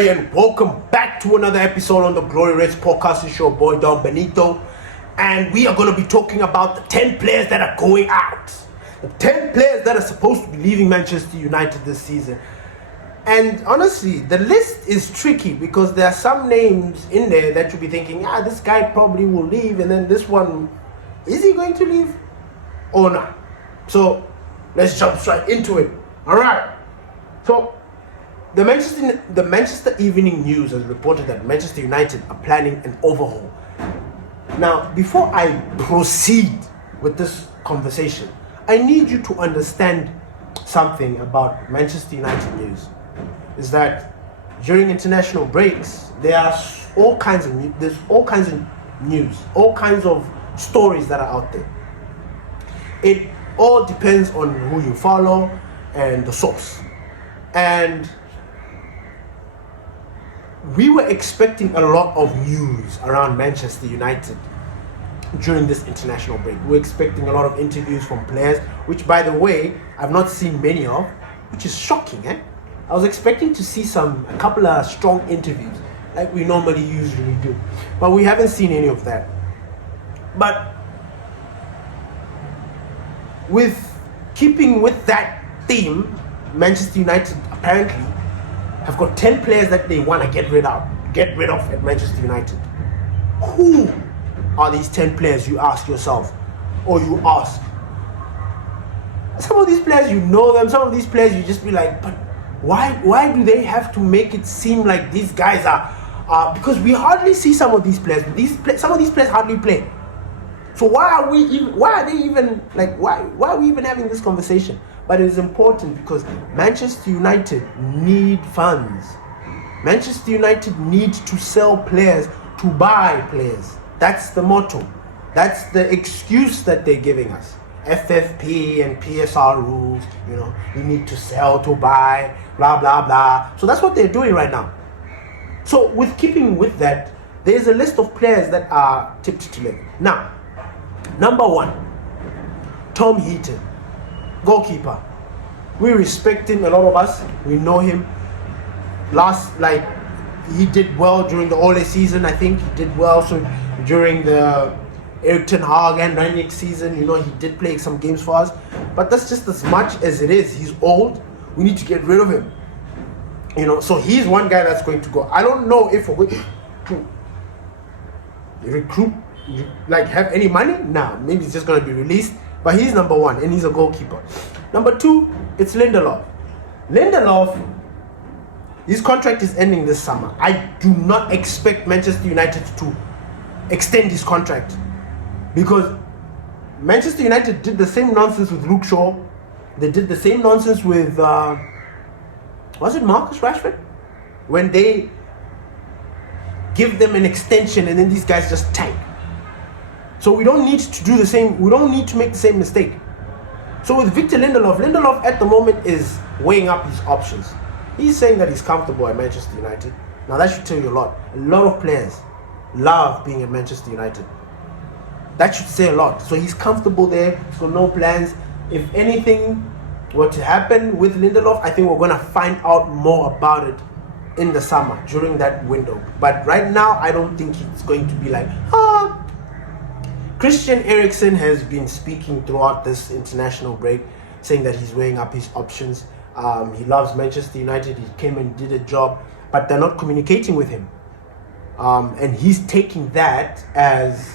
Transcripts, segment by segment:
And welcome back to another episode on the Glory Race podcast. It's your boy Don Benito, and we are going to be talking about the 10 players that are going out, the 10 players that are supposed to be leaving Manchester United this season. And honestly, the list is tricky because there are some names in there that you'll be thinking, this guy probably will leave, and then this one, is he going to leave or not? So let's jump straight into it. All right. So the Manchester Evening News has reported that Manchester United are planning an overhaul. Now, before I proceed with this conversation, I need you to understand something about Manchester United news. Is that during international breaks, there's all kinds of news, all kinds of stories that are out there. It all depends on who you follow and the source. And we were expecting a lot of news around Manchester United during this international break. We're expecting a lot of interviews from players, which, by the way, I've not seen many of, which is shocking. I was expecting to see a couple of strong interviews, like we normally usually do, but we haven't seen any of that. But keeping with that theme, Manchester United apparently have got 10 players that they want to get rid of at Manchester United. Who are these 10 players, you ask yourself, or you ask? Some of these players, you know them. Some of these players, you just be like, but why do they have to make it seem like these guys are because we hardly see some of these players, but some of these players hardly play. So why are we even having this conversation? But it is important because Manchester United need funds. Manchester United need to sell players to buy players. That's the motto. That's the excuse that they're giving us. FFP and PSR rules, you need to sell to buy, blah, blah, blah. So that's what they're doing right now. So keeping with that, there's a list of players that are tipped to leave. Now, number 1, Tom Heaton, goalkeeper. We respect him, a lot of us. We know him. He did well during the Ole season. I think he did well. So during the Eriksen and Rangnick season, he did play some games for us. But that's just as much as it is. He's old. We need to get rid of him. So he's one guy that's going to go. I don't know if we're going to recruit, have any money. Nah, maybe it's just going to be released. But he's number 1, and he's a goalkeeper. Number 2, it's Lindelof. His contract is ending this summer. I do not expect Manchester United to extend his contract, because Manchester United did the same nonsense with Luke Shaw. They did the same nonsense with, was it Marcus Rashford? When they give them an extension and then these guys just tank. So we don't need to do the same. We don't need to make the same mistake. So with Victor Lindelof at the moment is weighing up his options. He's saying that he's comfortable at Manchester United. Now that should tell you a lot. A lot of players love being at Manchester United. That should say a lot. So he's comfortable there. So no plans. If anything were to happen with Lindelof, I think we're going to find out more about it in the summer during that window. But right now, I don't think it's going to be like, Christian Eriksen has been speaking throughout this international break, saying that he's weighing up his options. He loves Manchester United. He came and did a job, but they're not communicating with him. And he's taking that as,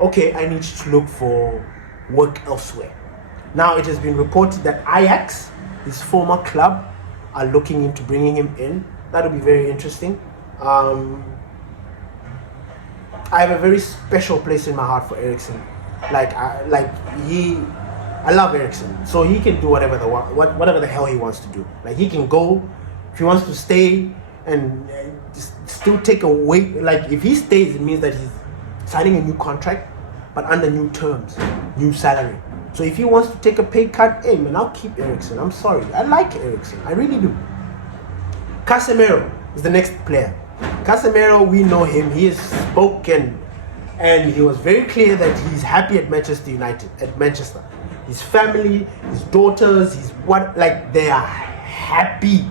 okay, I need to look for work elsewhere. Now, it has been reported that Ajax, his former club, are looking into bringing him in. That'll be very interesting. I have a very special place in my heart for Eriksen. I love Eriksen, so he can do whatever the hell he wants to do. He can go if he wants to stay and still take away. If he stays, it means that he's signing a new contract, but under new terms, new salary. So if he wants to take a pay cut, hey man, I'll keep Eriksen. I'm sorry, I like Eriksen, I really do. Casemiro is the next player. Casemiro, we know him. He has spoken and he was very clear that he's happy at Manchester United, at Manchester. His family, his daughters, they are happy.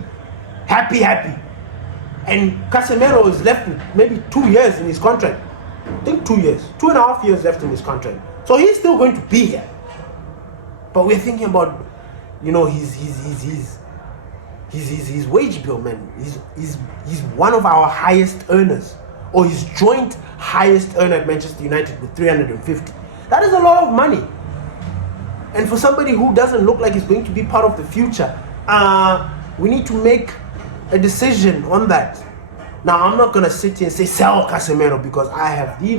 And Casemiro is left with maybe 2 years in his contract. I think 2 years, 2.5 years left in his contract. So he's still going to be here. But we're thinking about, his wage bill, man. He's one of our highest earners, or his joint highest earner at Manchester United with 350. That is a lot of money. And for somebody who doesn't look like he's going to be part of the future, we need to make a decision on that. Now, I'm not going to sit here and say sell Casemiro, because I have the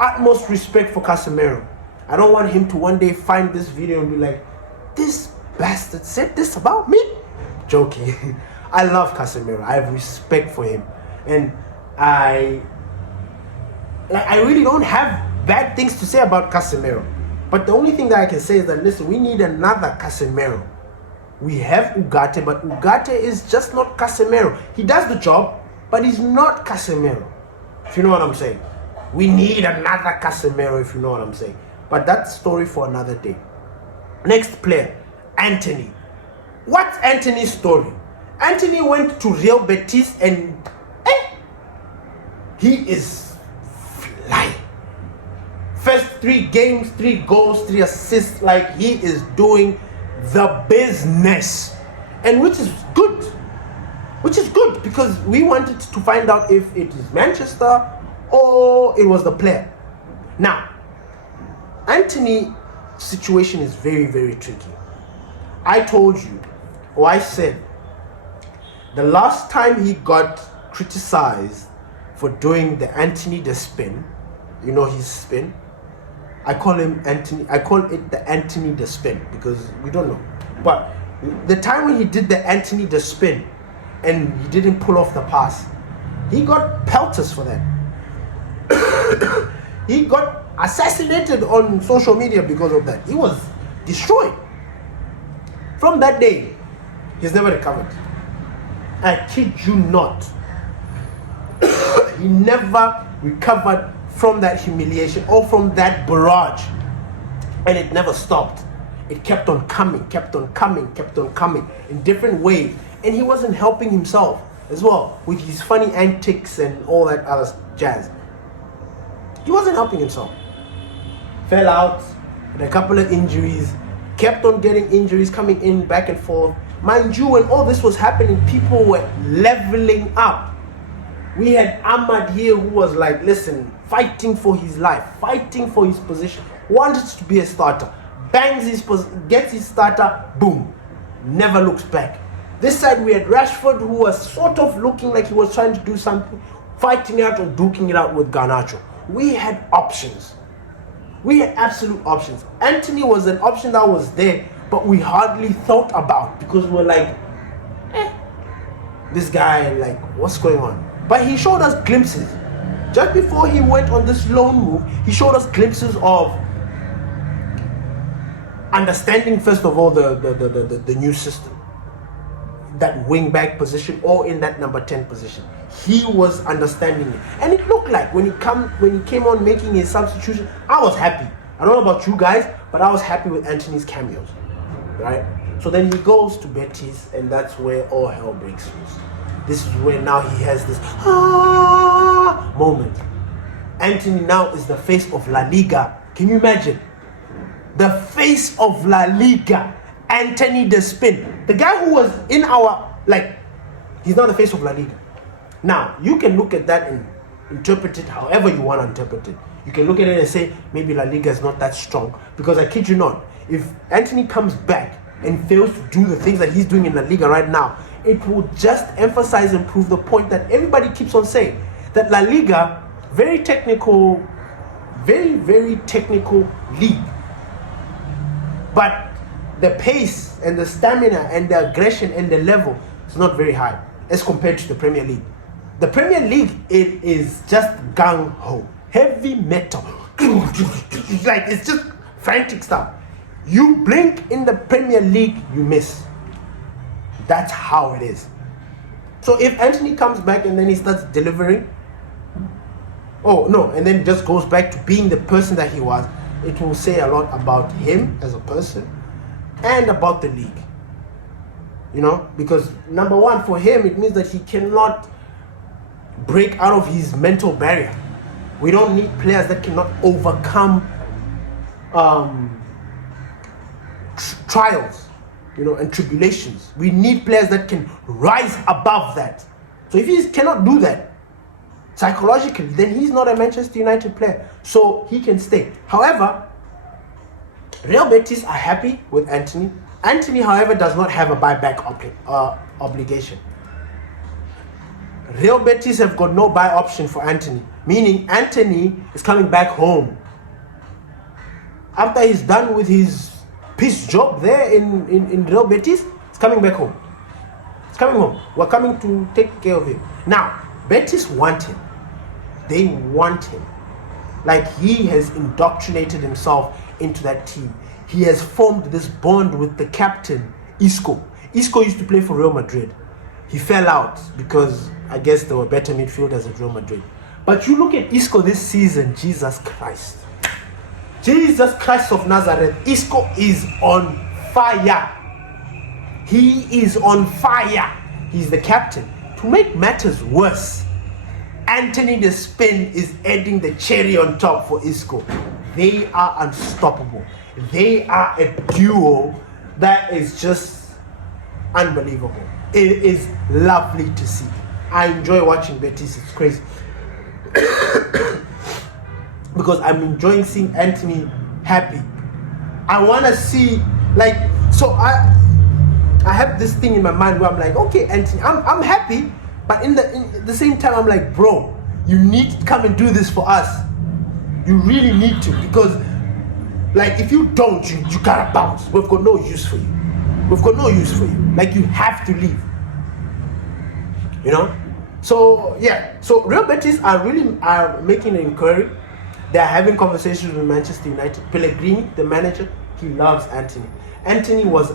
utmost respect for Casemiro. I don't want him to one day find this video and be like, this bastard said this about me. Joking. I love Casemiro. I have respect for him. And I really don't have bad things to say about Casemiro. But the only thing that I can say is that, listen, we need another Casemiro. We have Ugarte, but Ugarte is just not Casemiro. He does the job, but he's not Casemiro, if you know what I'm saying. We need another Casemiro, if you know what I'm saying. But that's a story for another day. Next player, Antony. What's Antony's story? Antony went to Real Betis and he is flying. First 3 games, 3 goals, 3 assists, like he is doing the business. And which is good. Which is good, because we wanted to find out if it is Manchester or it was the player. Now, Antony's situation is very, very tricky. I told you, or I said, the last time he got criticized for doing the Antony the spin, his spin, I call it the Antony the spin, because we don't know. But the time when he did the Antony the spin and he didn't pull off the pass, he got pelters for that. He got assassinated on social media because of that. He was destroyed. From that day, he's never recovered. I kid you not. He never recovered from that humiliation or from that barrage. And it never stopped. It kept on coming in different ways. And he wasn't helping himself as well with his funny antics and all that other jazz. He wasn't helping himself. Fell out with a couple of injuries, kept on getting injuries, coming in back and forth. Mind you, when all this was happening, people were leveling up. We had Ahmad here who was like, listen, fighting for his life, fighting for his position, wanted to be a starter, gets his starter, boom, never looks back. This side we had Rashford, who was sort of looking like he was trying to do something, fighting out or duking it out with Garnacho. We had options. We had absolute options. Antony was an option that was there, but we hardly thought about, because we're like, this guy, like, what's going on? But he showed us glimpses. Just before he went on this loan move, he showed us glimpses of understanding, first of all, the new system. That wing back position, or in that number 10 position. He was understanding it. And it looked like when he came on making his substitution, I was happy. I don't know about you guys, but I was happy with Antony's cameos. Right? So then he goes to Betis, and that's where all hell breaks loose. This is where now he has this moment. Antony now is the face of La Liga. Can you imagine? The face of La Liga. Antony the spin. The guy who was in our, he's not the face of La Liga. Now, you can look at that and interpret it however you want to interpret it. You can look at it and say, maybe La Liga is not that strong. Because I kid you not, if Antony comes back and fails to do the things that he's doing in La Liga right now, it will just emphasize and prove the point that everybody keeps on saying. That La Liga, very technical, very, very technical league. But the pace and the stamina and the aggression and the level is not very high as compared to the Premier League. The Premier League, it is just gung-ho, heavy metal. It's just frantic stuff. You blink in the Premier League, you miss. That's how it is. So if Antony comes back and then he starts delivering, and then just goes back to being the person that he was, it will say a lot about him as a person and about the league. Because number one, for him, it means that he cannot break out of his mental barrier. We don't need players that cannot overcome trials, and tribulations. We need players that can rise above that. So if he cannot do that psychologically, then he's not a Manchester United player. So he can stay. However, Real Betis are happy with Antony. Antony, however, does not have a buyback obligation. Real Betis have got no buy option for Antony, meaning Antony is coming back home. After he's done with his peace job there in Real Betis, he's coming back home. He's coming home. We're coming to take care of him. Now, Betis want him. They want him. Like, he has indoctrinated himself into that team. He has formed this bond with the captain, Isco. Isco used to play for Real Madrid. He fell out because I guess there were better midfielders at Real Madrid. But you look at Isco this season, Jesus Christ. Jesus Christ of Nazareth. Isco is on fire. He is on fire. He's the captain. To make matters worse, Antony the Spin is adding the cherry on top for Isco. They are unstoppable. They are a duo that is just unbelievable. It is lovely to see. I enjoy watching Betis. It's crazy. Because I'm enjoying seeing Antony happy. I want to see, so I have this thing in my mind where I'm like, okay, Antony, I'm happy, but in the same time, I'm like, bro, you need to come and do this for us. You really need to, because if you don't, you gotta bounce. We've got no use for you. We've got no use for you. You have to leave. So yeah. So Real Betis are making an inquiry. They're having conversations with Manchester United. Pellegrini, the manager, he loves Antony. Antony was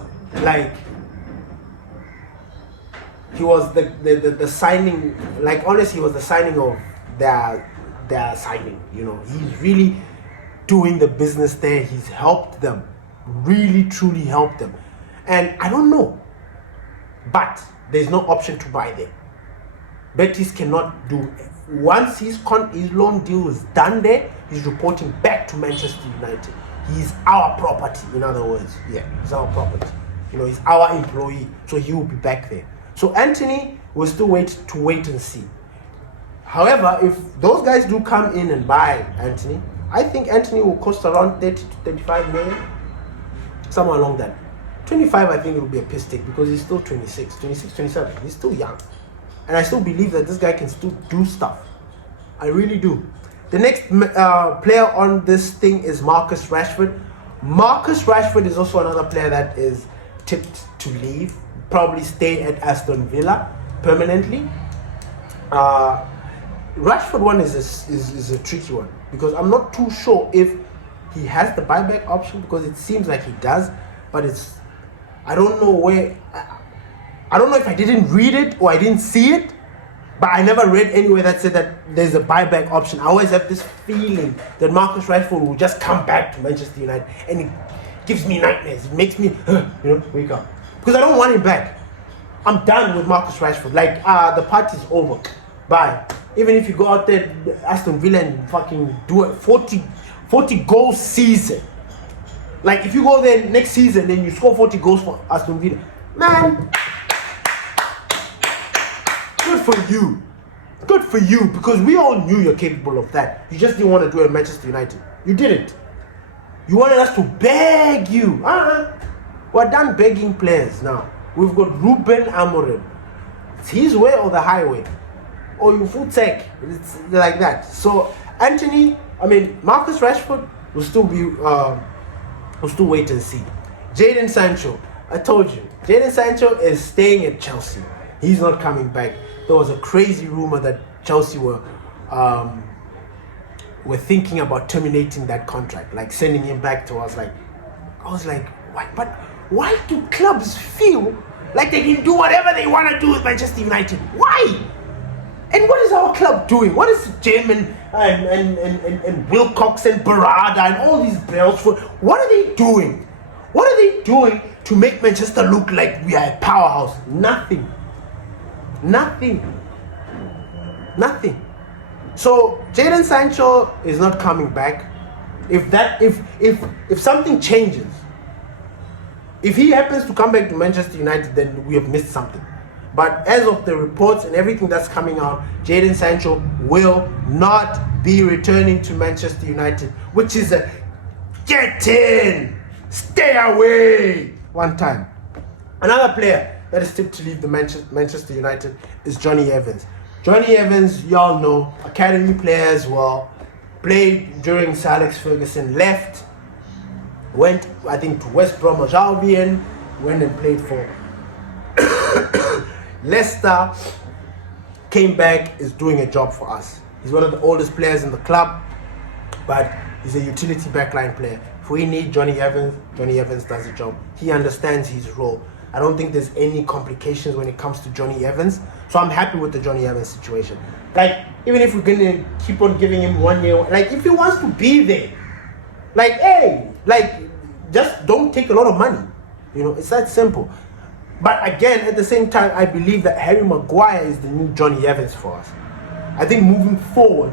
he was the signing. Honestly, he was the signing of their signing. He's really doing the business there. He's helped them, really truly helped them. And I don't know, but there's no option to buy there. Betis cannot do it. Once his loan deal is done there, he's reporting back to Manchester United. He's our property, in other words. Yeah, he's our property. He's our employee, so he will be back there. So Antony will still wait and see. However, if those guys do come in and buy Antony, I think Antony will cost around 30 to 35 million, somewhere along that. 25, I think it will be a piss take because he's still 26, 27. He's still young. And I still believe that this guy can still do stuff. I really do. The next player on this thing is Marcus Rashford. Marcus Rashford is also another player that is tipped to leave, probably stay at Aston Villa permanently. Rashford one is a tricky one because I'm not too sure if he has the buyback option, because it seems like he does, but I don't know where. I don't know if I didn't read it or I didn't see it, but I never read anywhere that said that there's a buyback option. I always have this feeling that Marcus Rashford will just come back to Manchester United, and it gives me nightmares. It makes me, wake up. Because I don't want him back. I'm done with Marcus Rashford. The party's over. Bye. Even if you go out there, Aston Villa, and fucking do a 40 goal season. If you go there next season, then you score 40 goals for Aston Villa. Man, good for you, because we all knew you're capable of that. You just didn't want to do it at Manchester United. You didn't. You wanted us to beg you. We're done begging players now. We've got Ruben Amorim. It's his way or the highway, or you full tech. It's like that. So Marcus Rashford will still be. We'll still wait and see. Jadon Sancho. I told you, Jadon Sancho is staying at Chelsea. He's not coming back. There was a crazy rumor that Chelsea were thinking about terminating that contract, sending him back to us. I was like, why? But why do clubs feel like they can do whatever they want to do with Manchester United? Why? And what is our club doing? What is German and Wilcox and Barada and all these bells for? What are they doing? What are they doing to make Manchester look like we are a powerhouse? Nothing. Nothing. So Jadon Sancho is not coming back. If something changes, if he happens to come back to Manchester United, then we have missed something. But as of the reports and everything that's coming out, Jadon Sancho will not be returning to Manchester United, which is a get in, stay away one time. Another player that is tipped to leave the Manchester United is Jonny Evans. Jonny Evans, y'all know, academy player as well, played during Sir Alex Ferguson, left, went, I think, to West Bromwich Albion, went and played for Leicester, came back, is doing a job for us. He's one of the oldest players in the club, but he's a utility backline player. If we need Jonny Evans does the job. He understands his role. I don't think there's any complications when it comes to Jonny Evans. So I'm happy with the Jonny Evans situation. Like, even if we're going to keep on giving him 1 year, like, if he wants to be there, like, hey, like, just don't take a lot of money. You know, it's that simple. But again, at the same time, I believe that Harry Maguire is the new Jonny Evans for us. I think moving forward,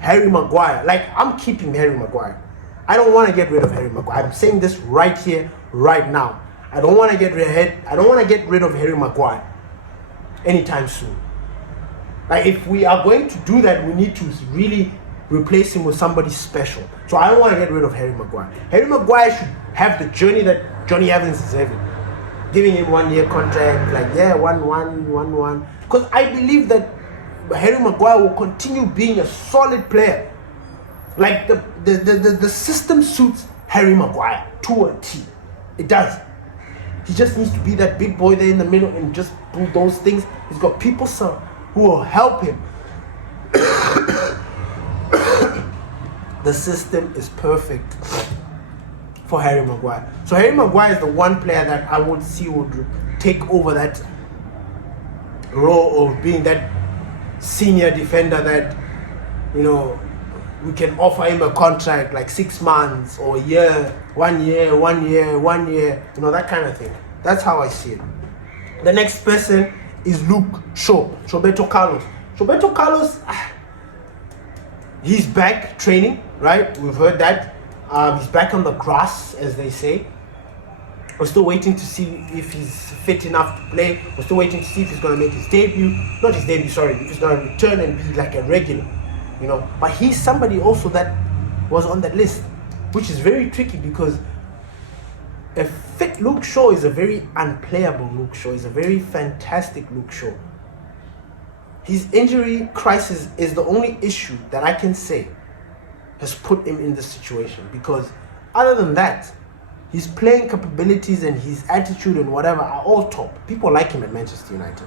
Harry Maguire, like, I'm keeping Harry Maguire. I don't want to get rid of Harry Maguire. I'm saying this right here, right now. I don't want to get rid of Harry Maguire anytime soon. Like, if we are going to do that, we need to really replace him with somebody special. So I don't want to get rid of Harry Maguire. Harry Maguire should have the journey that Jonny Evans is having. Giving him 1 year contract, like, yeah, 1-1. Because I believe that Harry Maguire will continue being a solid player. Like, the system suits Harry Maguire to a T. It does. He just needs to be that big boy there in the middle and just do those things. He's got people who will help him. The system is perfect for Harry Maguire. So Harry Maguire is the one player that I would see would take over that role of being that senior defender that, you know, we can offer him a contract like 6 months or a year, 1 year, you know, that kind of thing. That's how I see it. The next person is Roberto Carlos. Roberto Carlos, he's back training, right? We've heard that. He's back on the grass, as they say. We're still waiting to see if he's fit enough to play. We're still waiting to see if he's going to make his debut. Not his debut, sorry. If he's going to return and be like a regular. You know, but he's somebody also that was on that list, which is very tricky because a fit Luke Shaw is a very unplayable Luke Shaw. He's a very fantastic Luke Shaw. His injury crisis is the only issue that I can say has put him in this situation, because other than that, his playing capabilities and his attitude and whatever are all top. People like him at Manchester United.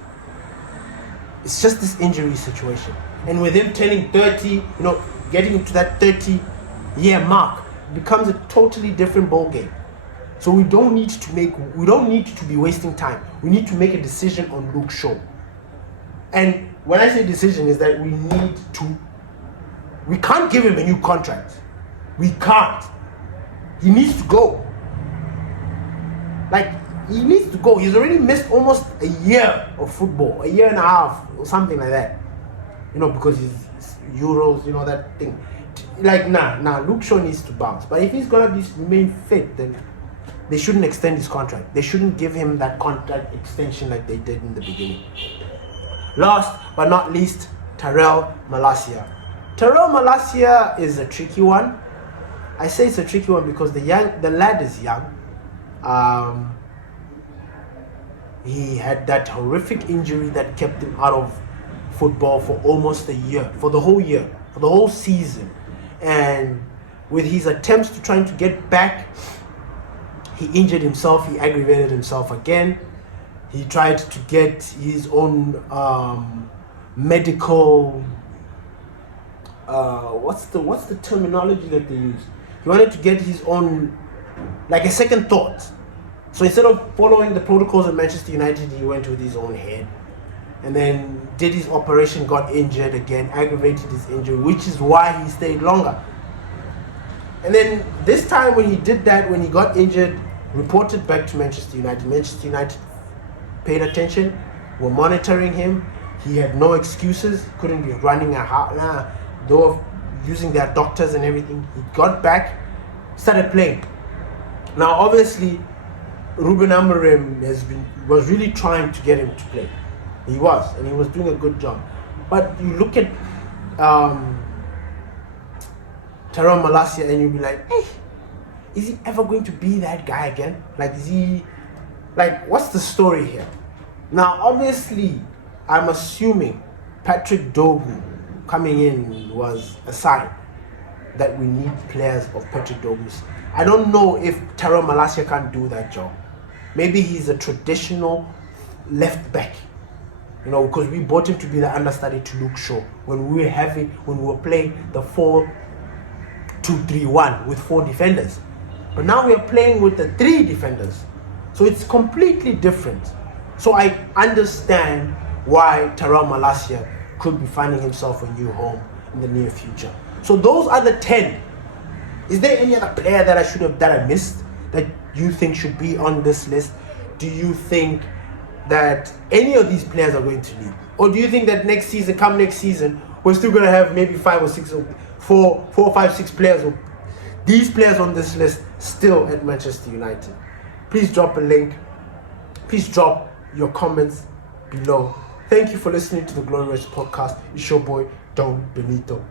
It's just this injury situation. And with him turning 30, you know, getting into that 30-year mark becomes a totally different ball game. So we don't need to be wasting time. We need to make a decision on Luke Shaw. And when I say decision is that we can't give him a new contract. We can't. He needs to go. Like, he needs to go. He's already missed almost a year of football, a year and a half or something like that. You know, because he's Euros, you know, that thing. Like, nah, Luke Shaw needs to bounce. But if he's going to remain fit, then they shouldn't extend his contract. They shouldn't give him that contract extension like they did in the beginning. Last but not least, Tyrell Malacia. Tyrell Malacia is a tricky one. I say it's a tricky one because the lad is young. He had that horrific injury that kept him out of football for almost a year, for the whole season. And with his attempts to trying to get back, he injured himself, he aggravated himself again. He tried to get his own medical, what's the terminology that they use? He wanted to get his own, like a second thought. So instead of following the protocols of Manchester United, he went with his own head. And then did his operation, got injured again, aggravated his injury, which is why he stayed longer. And then this time when he did that, when he got injured, reported back to Manchester United. Manchester United paid attention, were monitoring him. He had no excuses. Couldn't be running a house. They were using their doctors and everything. He got back, started playing. Now, obviously, Ruben Amorim was really trying to get him to play. He was, and he was doing a good job. But you look at Tyrell Malacia and you'll be like, hey, is he ever going to be that guy again? Like, what's the story here? Now, obviously, I'm assuming Patrick Dogu coming in was a sign that we need players of Patrick Dogu's. I don't know if Tyrell Malacia can't do that job. Maybe he's a traditional left back, because we bought him to be the understudy to Luke Shaw when we were playing the 4-2-3-1 with 4 defenders. But now we are playing with the 3 defenders. So it's completely different. So I understand why Tyrell Malacia could be finding himself a new home in the near future. So those are the 10. Is there any other player that I missed that you think should be on this list? Do you think that any of these players are going to leave? Or do you think that next season, we're still going to have maybe 5 or 6 or 4 or 5, 6 players, or these players on this list still at Manchester United? Please drop a link. Please drop your comments below. Thank you for listening to the Glory Rest podcast. It's your boy, Don Benito.